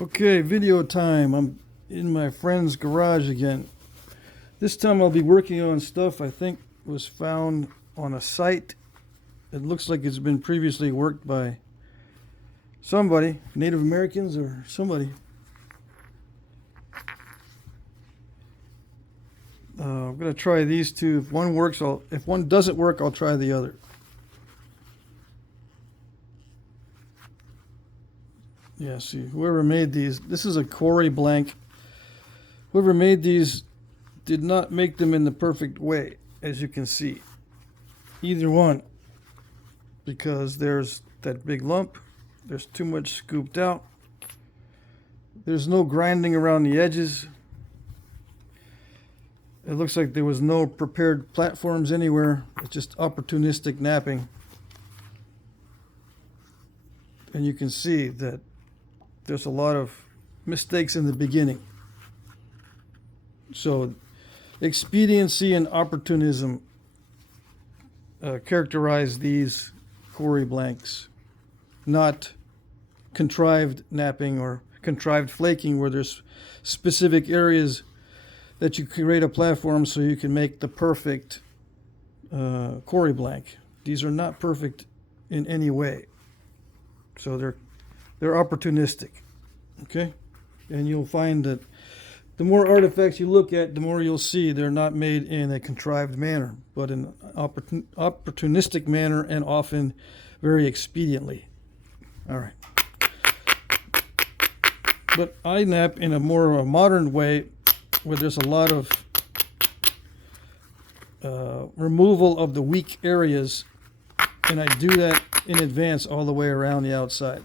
Okay, video time. I'm in my friend's garage again. This time I'll be working on stuff I think was found on a site. It looks like it's been previously worked by somebody, Native Americans or somebody. I'm gonna try these two. If one works, if one doesn't work, I'll try the other. Yeah, see, whoever made these, this is a Quarry blank. Whoever made these did not make them in the perfect way, as you can see. Either one. Because there's that big lump, there's too much scooped out, there's no grinding around the edges. It looks like there was no prepared platforms anywhere. It's just opportunistic knapping. And you can see that there's a lot of mistakes in the beginning. So expediency and opportunism characterize these Quarry blanks, not contrived knapping or contrived flaking where there's specific areas that you create a platform so you can make the perfect Quarry blank. These are not perfect in any way. So they're opportunistic. Okay? And you'll find that the more artifacts you look at, the more you'll see they're not made in a contrived manner, but in an opportunistic manner and often very expediently. All right. But I knap in a more modern way where there's a lot of removal of the weak areas, and I do that in advance all the way around the outside.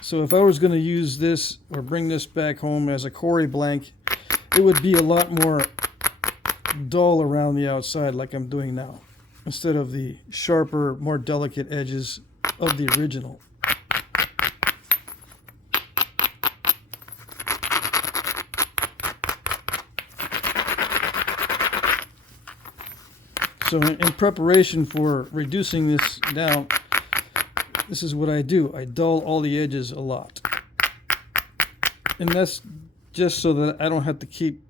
So if I was going to use this or bring this back home as a Quarry blank, it would be a lot more dull around the outside like I'm doing now, instead of the sharper, more delicate edges of the original. So in preparation for reducing this down, this is what I do. I dull all the edges a lot. And that's just so that I don't have to keep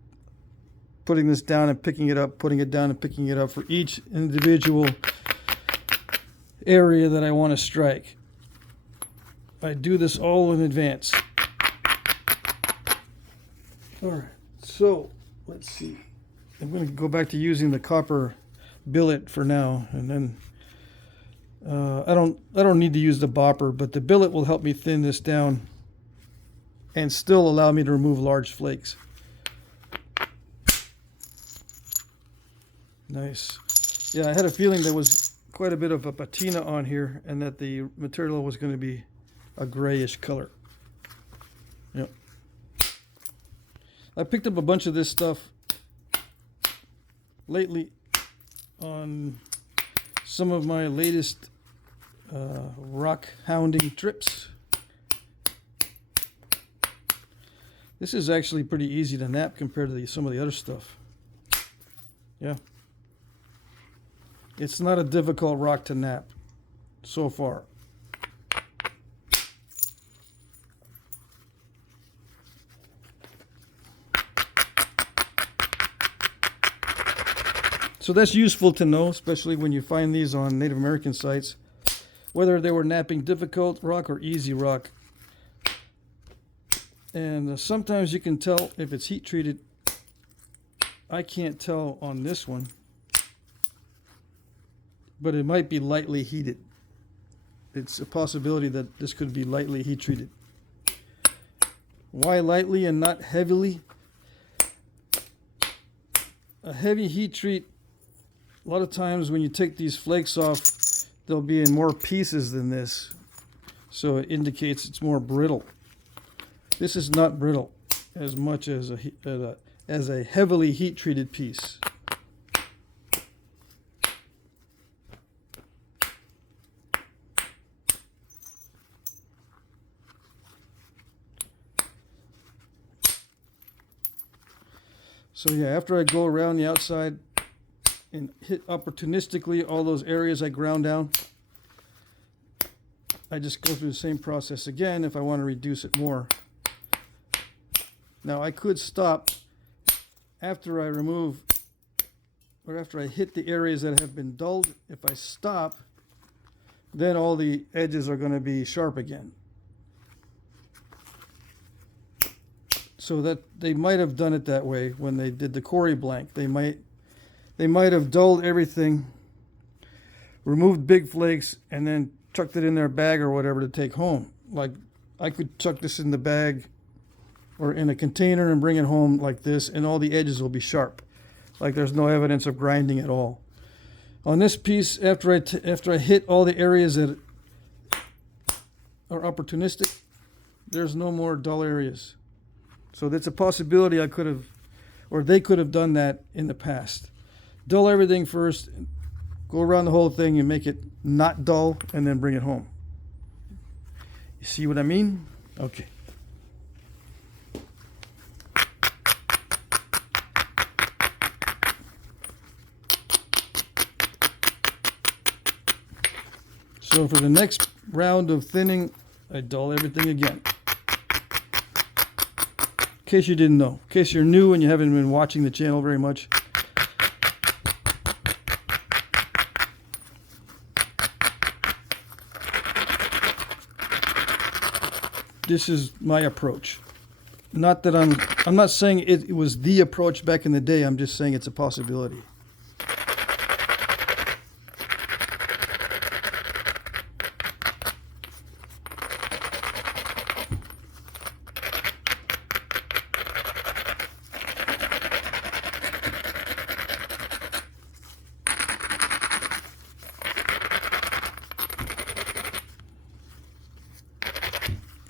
putting this down and picking it up, putting it down and picking it up for each individual area that I want to strike. I do this all in advance. All right, so let's see. I'm going to go back to using the copper billet for now, and then I don't need to use the bopper, but the billet will help me thin this down and still allow me to remove large flakes. Nice. Yeah, I had a feeling there was quite a bit of a patina on here and that the material was going to be a grayish color. Yep. I picked up a bunch of this stuff lately on some of my latest rock hounding trips. This is actually pretty easy to knap compared to some of the other stuff. Yeah. It's not a difficult rock to knap so far. So that's useful to know, especially when you find these on Native American sites, whether they were knapping difficult rock or easy rock. And sometimes you can tell if it's heat treated. I can't tell on this one, but it might be lightly heated. It's a possibility that this could be lightly heat treated. Why lightly and not heavily? A heavy heat treat, a lot of times when you take these flakes off, they'll be in more pieces than this. So it indicates it's more brittle. This is not brittle as much as a heavily heat treated piece. So yeah, after I go around the outside and hit opportunistically all those areas I ground down, I just go through the same process again if I want to reduce it more. Now I could stop after I remove, or after I hit the areas that have been dulled. If I stop, then all the edges are going to be sharp again. So that they might have done it that way when they did the Quarry blank. They might have dulled everything, removed big flakes, and then chucked it in their bag or whatever to take home. Like I could chuck this in the bag or in a container and bring it home like this, and all the edges will be sharp, like there's no evidence of grinding at all. On this piece, after I hit all the areas that are opportunistic, there's no more dull areas. So that's a possibility I could have, or they could have done that in the past. Dull everything first, go around the whole thing and make it not dull, and then bring it home. You see what I mean? Okay. So for the next round of thinning, I dull everything again. In case you didn't know, in case you're new and you haven't been watching the channel very much. This is my approach. Not that I'm not saying it was the approach back in the day. I'm just saying it's a possibility.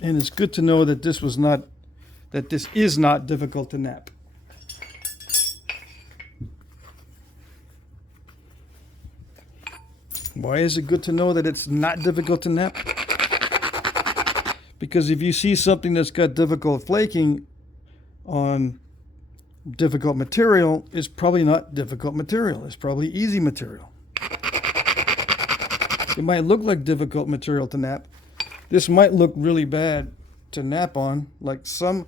And it's good to know that this is not difficult to knap. Why is it good to know that it's not difficult to knap? Because if you see something that's got difficult flaking on difficult material, it's probably not difficult material. It's probably easy material. It might look like difficult material to knap. This might look really bad to knap on, like some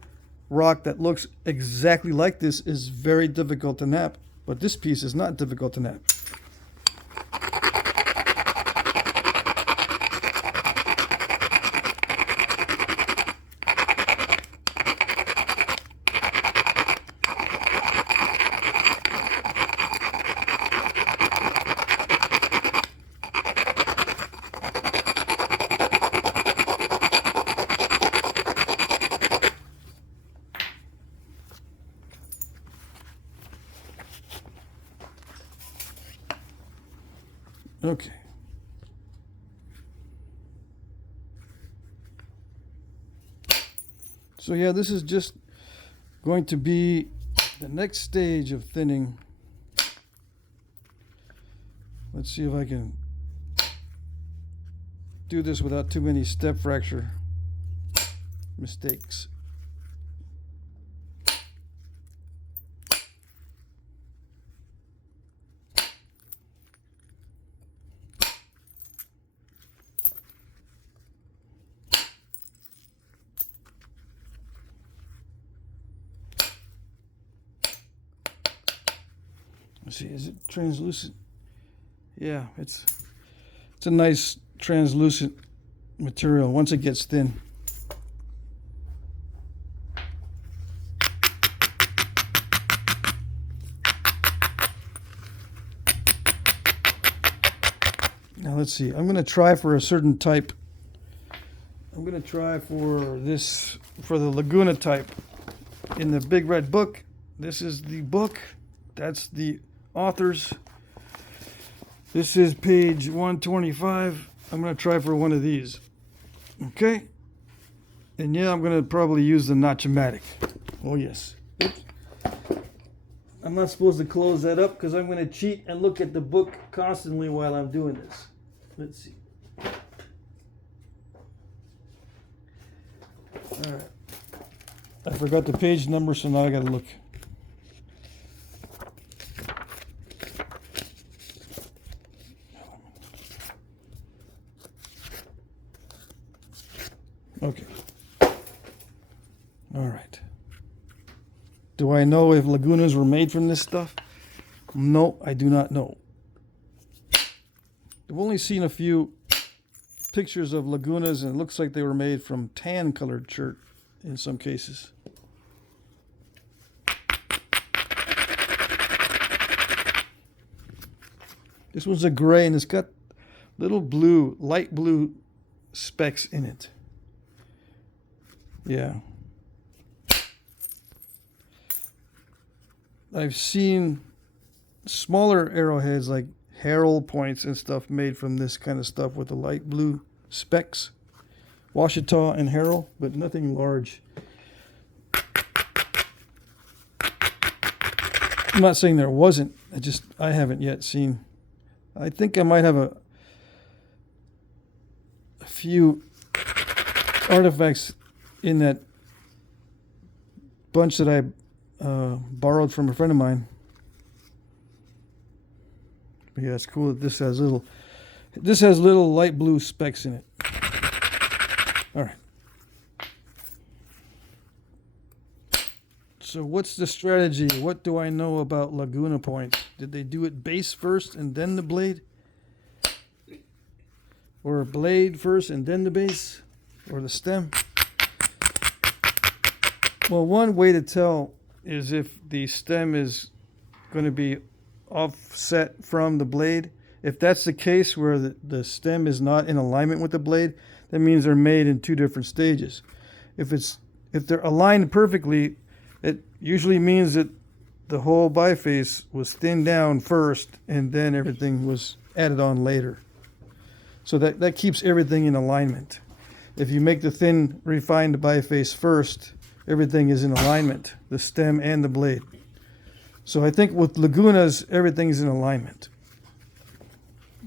rock that looks exactly like this is very difficult to knap, but this piece is not difficult to knap. Okay. So yeah, this is just going to be the next stage of thinning. Let's see if I can do this without too many step fracture mistakes. Let's see, is it translucent? Yeah, it's a nice translucent material once it gets thin. Now let's see, I'm going to try for a certain type. I'm going to try for this, for the Laguna type. In the big red book, this is the book. That's the authors. This is page 125. I'm going to try for one of these. Okay? And yeah, I'm going to probably use the Notch-O-Matic. Oh yes. Oops. I'm not supposed to close that up because I'm going to cheat and look at the book constantly while I'm doing this. Let's see. Alright. I forgot the page number, so now I got to look. All right. Do I know if Lagunas were made from this stuff? No, I do not know. I've only seen a few pictures of Lagunas, and it looks like they were made from tan colored chert in some cases. This one's a gray, and it's got little blue, light blue specks in it. Yeah. I've seen smaller arrowheads like herald points and stuff made from this kind of stuff with the light blue specks. Washita and herald, but nothing large. I'm not saying there wasn't. I haven't yet seen. I think I might have a few artifacts in that bunch that I borrowed from a friend of mine. But yeah, it's cool that this has little light blue specks in it. All right. So what's the strategy? What do I know about Laguna points? Did they do it base first and then the blade? Or blade first and then the base? Or the stem? Well, one way to tell is if the stem is going to be offset from the blade. If that's the case where the stem is not in alignment with the blade, that means they're made in two different stages. If they're aligned perfectly, it usually means that the whole biface was thinned down first and then everything was added on later. So that keeps everything in alignment. If you make the thin refined biface first, everything is in alignment, the stem and the blade. So I think with Lagunas, everything's in alignment.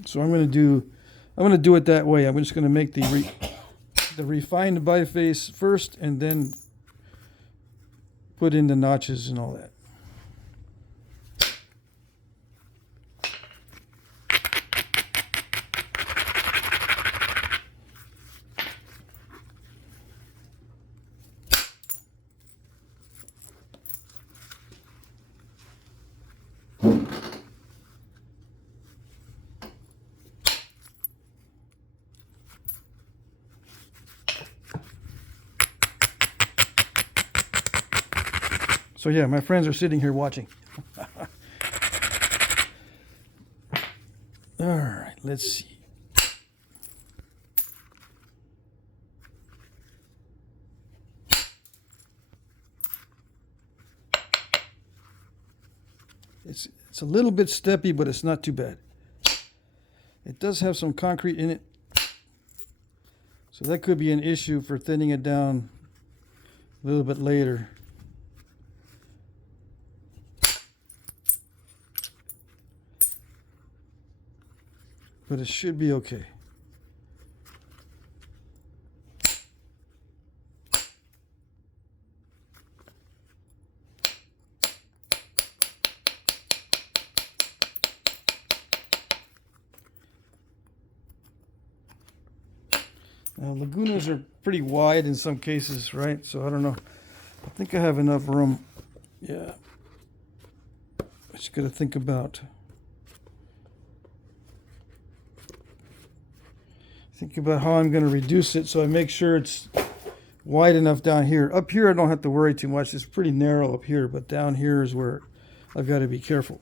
So I'm going to do it that way. I'm just going to make the refined biface first and then put in the notches and all that. So yeah, my friends are sitting here watching. All right, let's see. It's a little bit steppy, but it's not too bad. It does have some concrete in it, so that could be an issue for thinning it down a little bit later. But it should be okay. Now, Lagunas are pretty wide in some cases, right? So I don't know. I think I have enough room. Yeah. I just got to think about. Think about how I'm going to reduce it so I make sure it's wide enough down here. Up here, I don't have to worry too much. It's pretty narrow up here, but down here is where I've got to be careful.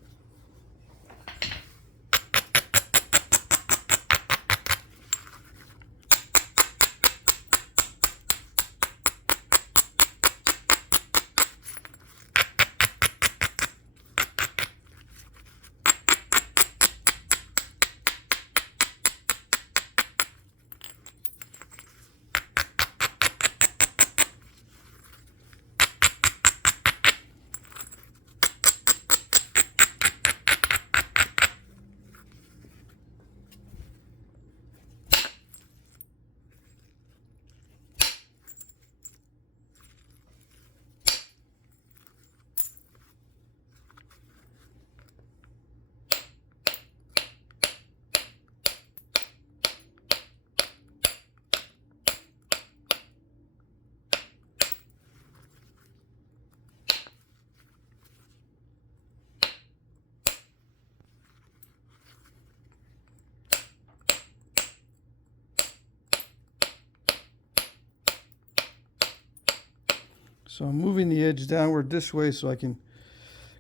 So I'm moving the edge downward this way so I can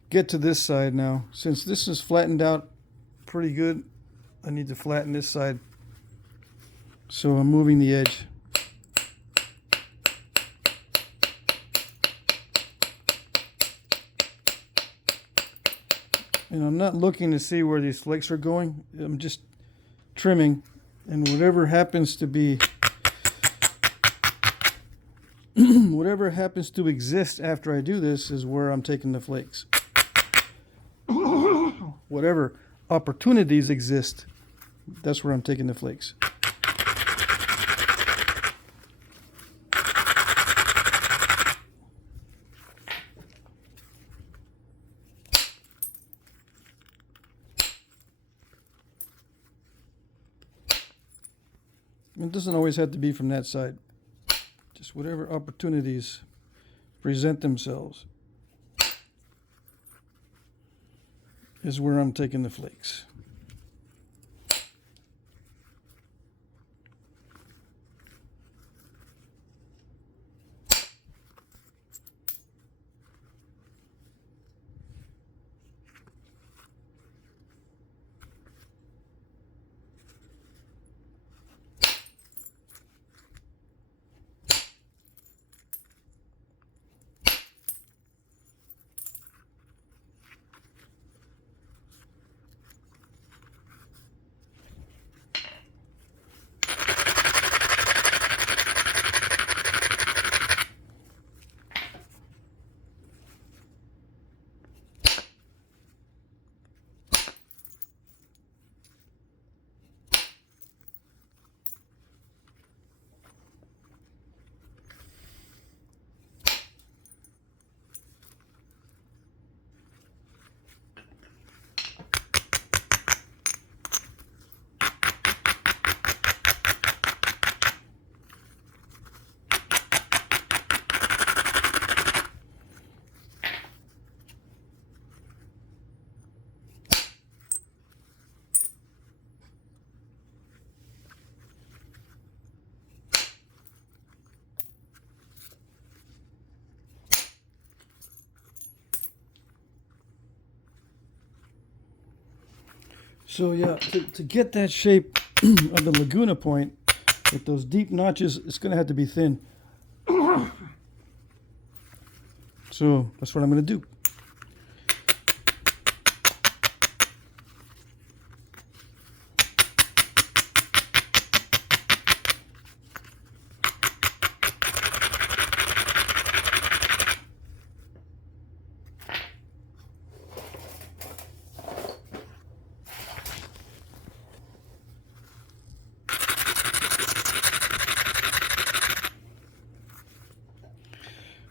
get to this side now. Since this is flattened out pretty good, I need to flatten this side. So I'm moving the edge. And I'm not looking to see where these flakes are going. I'm just trimming, and whatever happens to be whatever happens to exist after I do this is where I'm taking the flakes. Whatever opportunities exist, that's where I'm taking the flakes. It doesn't always have to be from that side. Just whatever opportunities present themselves is where I'm taking the flakes. So yeah, to get that shape of the Laguna point with those deep notches, it's going to have to be thin. So that's what I'm going to do.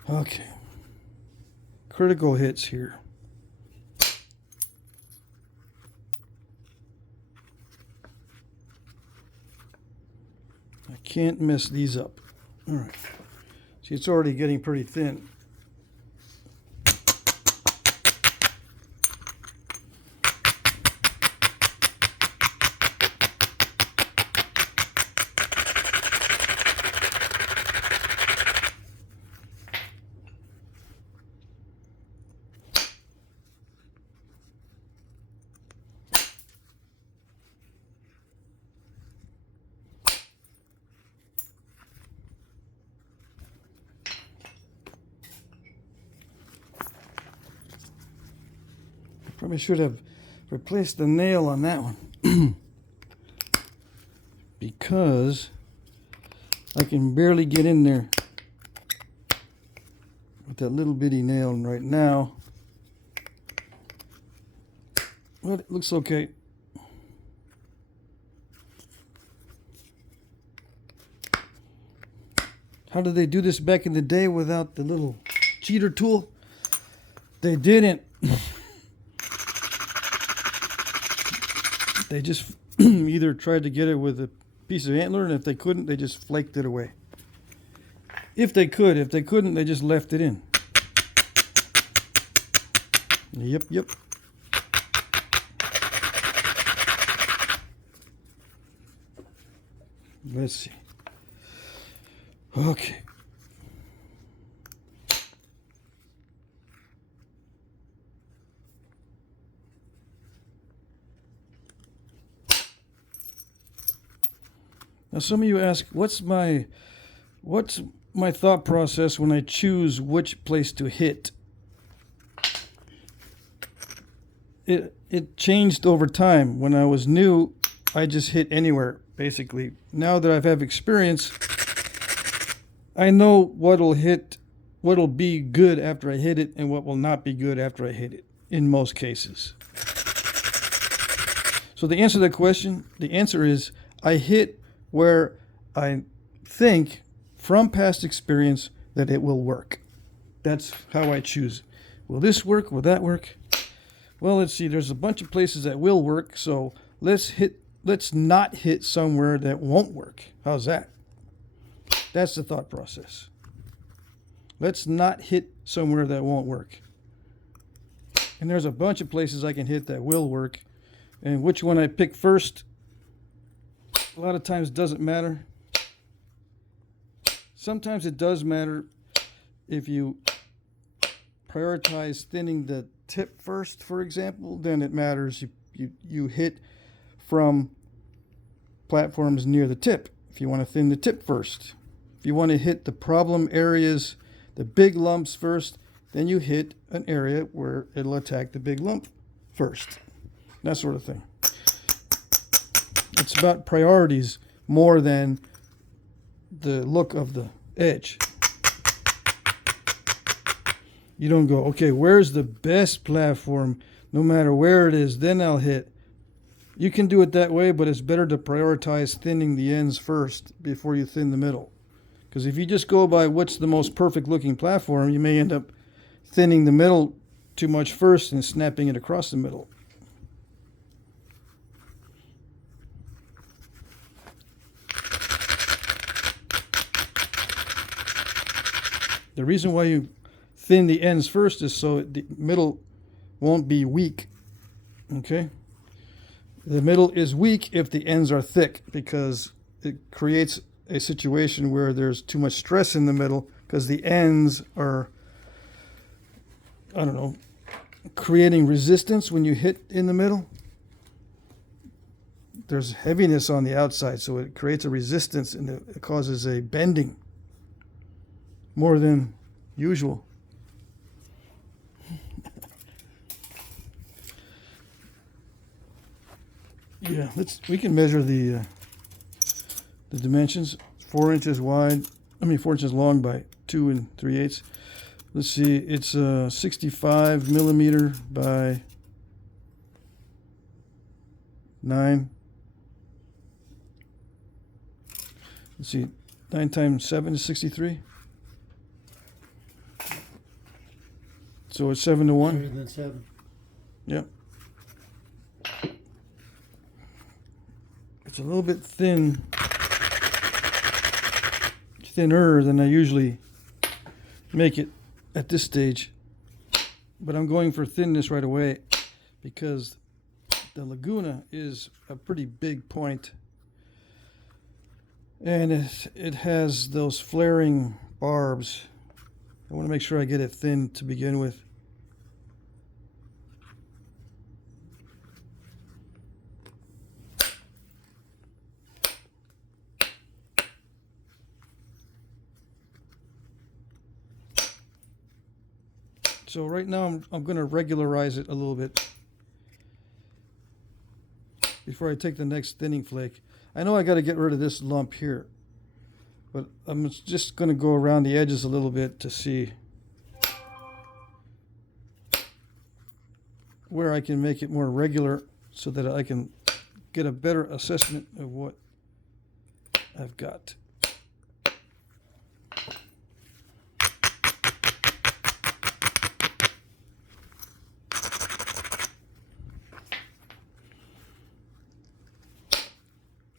Okay, critical hits here. I can't mess these up. All right, see, it's already getting pretty thin. Probably should have replaced the nail on that one because I can barely get in there with that little bitty nail right now. But it looks okay. How did they do this back in the day without the little cheater tool? They didn't. They just either tried to get it with a piece of antler, and if they couldn't, they just flaked it away. If they could. If they couldn't, they just left it in. Yep. Let's see. Okay. Now some of you ask, what's my thought process when I choose which place to hit? It changed over time. When I was new, I just hit anywhere, basically. Now that I've had experience, I know what'll be good after I hit it and what will not be good after I hit it, in most cases. So the answer to that question, the answer is I hit where I think from past experience that it will work. That's how I choose. Will this work? Will that work? Well, let's see. There's a bunch of places that will work, so let's not hit somewhere that won't work. How's that? That's the thought process. Let's not hit somewhere that won't work. And there's a bunch of places I can hit that will work. And which one I pick first, a lot of times doesn't matter. Sometimes it does matter if you prioritize thinning the tip first, for example, then it matters. You hit from platforms near the tip if you want to thin the tip first. If you want to hit the problem areas, the big lumps first, then you hit an area where it'll attack the big lump first. That sort of thing. It's about priorities more than the look of the edge. You don't go, okay, where's the best platform? No matter where it is, then I'll hit. You can do it that way, but it's better to prioritize thinning the ends first before you thin the middle. Because if you just go by what's the most perfect looking platform, you may end up thinning the middle too much first and snapping it across the middle. The reason why you thin the ends first is so the middle won't be weak. Okay? The middle is weak if the ends are thick, because it creates a situation where there's too much stress in the middle because the ends are, I don't know, creating resistance when you hit in the middle. There's heaviness on the outside, so it creates a resistance and it causes a bending more than usual. Yeah, we can measure the dimensions. 4 inches wide, 4 inches long by 2 3/8. Let's see, it's 65 millimeter by 9. Let's see, 9 times 7 is 63. So it's 7 to 1. Better than 7. Yep. It's a little bit thinner than I usually make it at this stage. But I'm going for thinness right away because the Laguna is a pretty big point. And it has those flaring barbs. I want to make sure I get it thin to begin with. So right now I'm going to regularize it a little bit before I take the next thinning flake. I know I got to get rid of this lump here, but I'm just going to go around the edges a little bit to see where I can make it more regular so that I can get a better assessment of what I've got.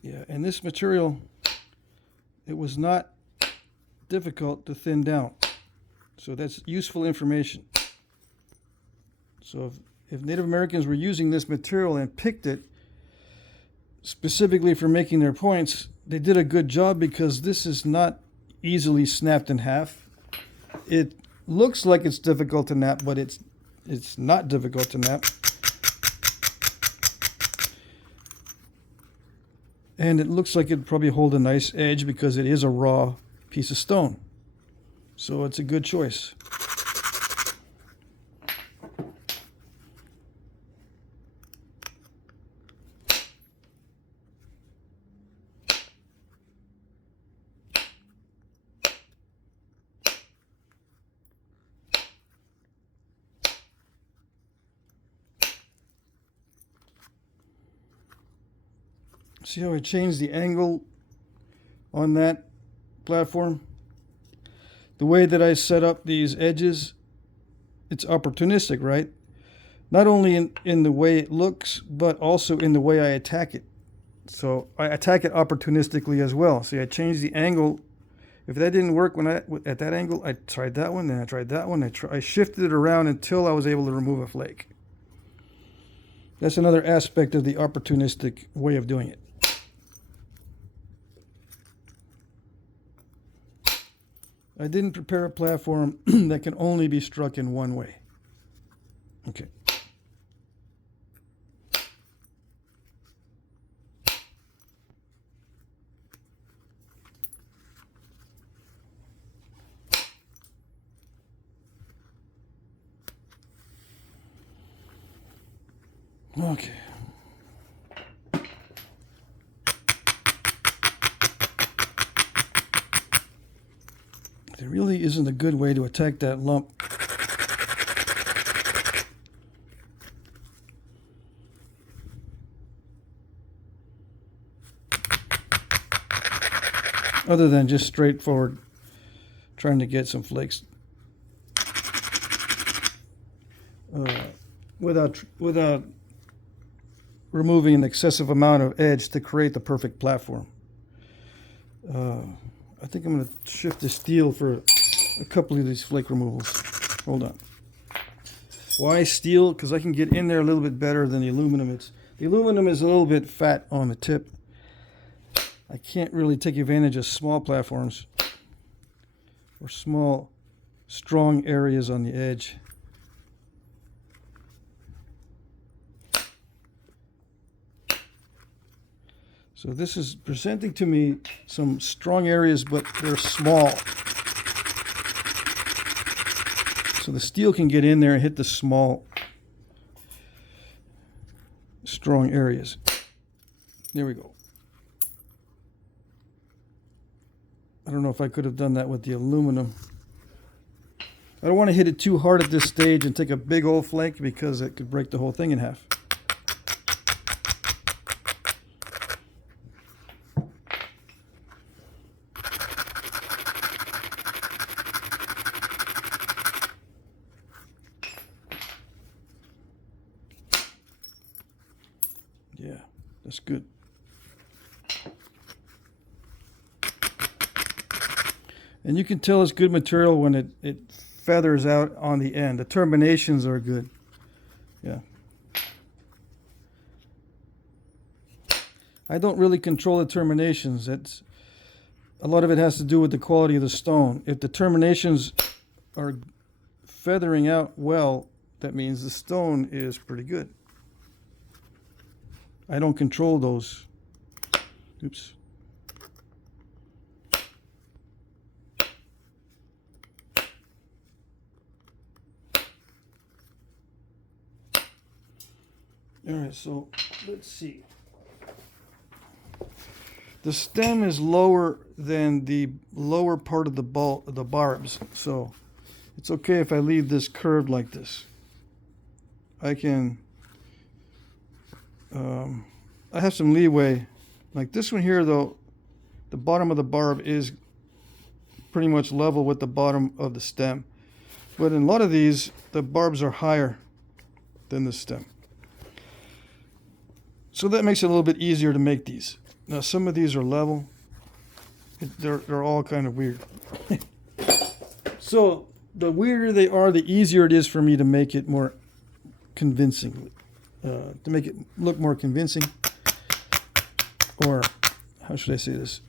Yeah, and this material, it was not difficult to thin down. So that's useful information. So if Native Americans were using this material and picked it specifically for making their points, they did a good job because this is not easily snapped in half. It looks like it's difficult to nap, but it's not difficult to nap. And it looks like it'd probably hold a nice edge because it is a raw piece of stone. So it's a good choice. See how I changed the angle on that platform? The way that I set up these edges, it's opportunistic, right? Not only in the way it looks, but also in the way I attack it. So I attack it opportunistically as well. See, I changed the angle. If that didn't work at that angle, I tried that one, then I tried that one. I shifted it around until I was able to remove a flake. That's another aspect of the opportunistic way of doing it. I didn't prepare a platform that can only be struck in one way. Okay. Okay. There really isn't a good way to attack that lump. Other than just straightforward trying to get some flakes without removing an excessive amount of edge to create the perfect platform. I think I'm going to shift the steel for a couple of these flake removals. Hold on. Why steel? Because I can get in there a little bit better than the aluminum. The aluminum is a little bit fat on the tip. I can't really take advantage of small platforms or small, strong areas on the edge. So this is presenting to me some strong areas, but they're small. So the steel can get in there and hit the small, strong areas. There we go. I don't know if I could have done that with the aluminum. I don't want to hit it too hard at this stage and take a big old flake because it could break the whole thing in half. Yeah, that's good. And you can tell it's good material when it feathers out on the end. The terminations are good. Yeah. I don't really control the terminations. A lot of it has to do with the quality of the stone. If the terminations are feathering out well, that means the stone is pretty good. I don't control those. Oops. All right, so let's see. The stem is lower than the lower part of the barbs, so it's okay if I leave this curved like this. I can. I have some leeway. Like this one here, though, the bottom of the barb is pretty much level with the bottom of the stem. But in a lot of these, the barbs are higher than the stem. So that makes it a little bit easier to make these. Now some of these are level. They're all kind of weird. So the weirder they are, the easier it is for me to make it more convincing. To make it look more convincing. Or how should I say this?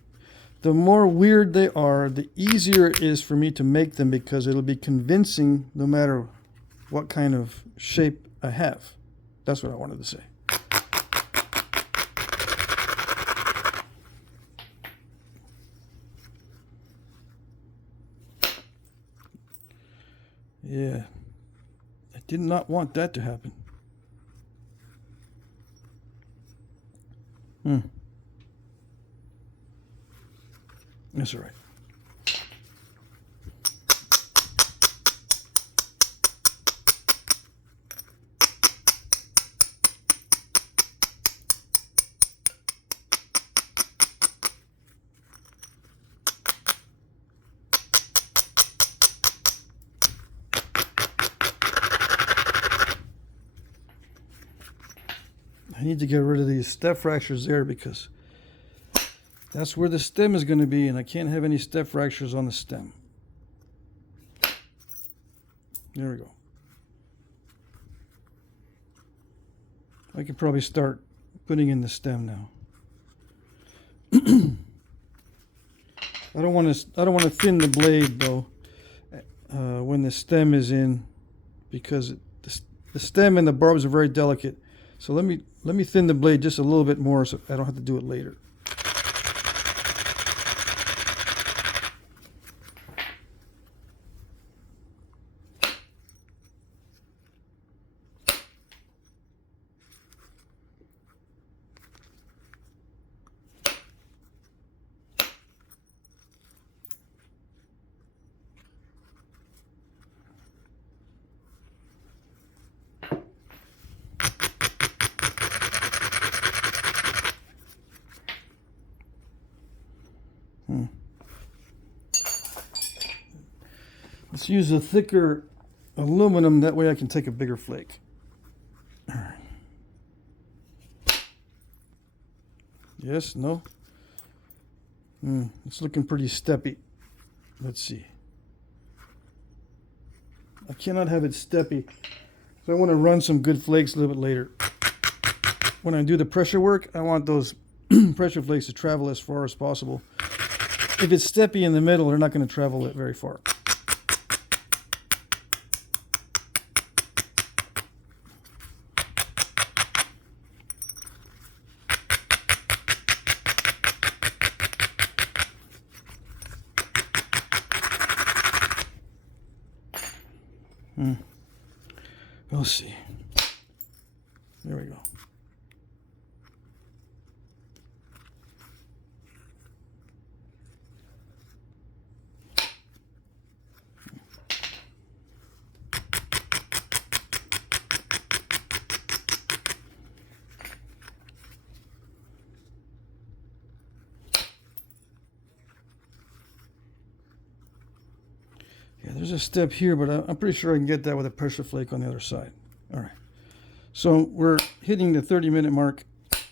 The more weird they are, the easier it is for me to make them because it'll be convincing no matter what kind of shape I have. That's what I wanted to say. Yeah. I did not want that to happen. That's all right. I need to get rid of these step fractures there because that's where the stem is going to be, and I can't have any step fractures on the stem. There we go. I can probably start putting in the stem now. I don't want to thin the blade though when the stem is in, because the stem and the barbs are very delicate. So let me thin the blade just a little bit more so I don't have to do it later. Let's use a thicker aluminum, that way I can take a bigger flake. All right. Yes, no? It's looking pretty steppy. Let's see. I cannot have it steppy, so I want to run some good flakes a little bit later. When I do the pressure work, I want those pressure flakes to travel as far as possible. If it's steppy in the middle, they're not going to travel it very far. We'll see. There we go. Yeah, there's a step here, but I'm pretty sure I can get that with a pressure flake on the other side. All right. So we're hitting the 30-minute mark.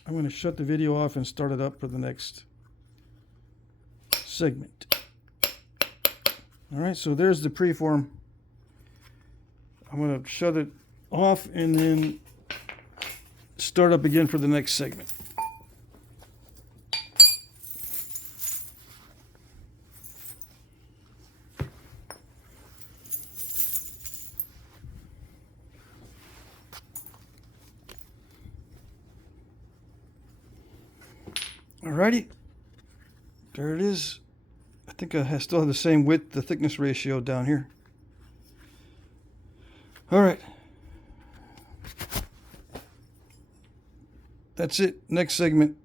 I'm going to shut the video off and start it up for the next segment. All right, so there's the preform. I'm going to shut it off and then start up again for the next segment. Alrighty, there it is. I think I still have the same width, the thickness ratio down here. All right, that's it. Next segment.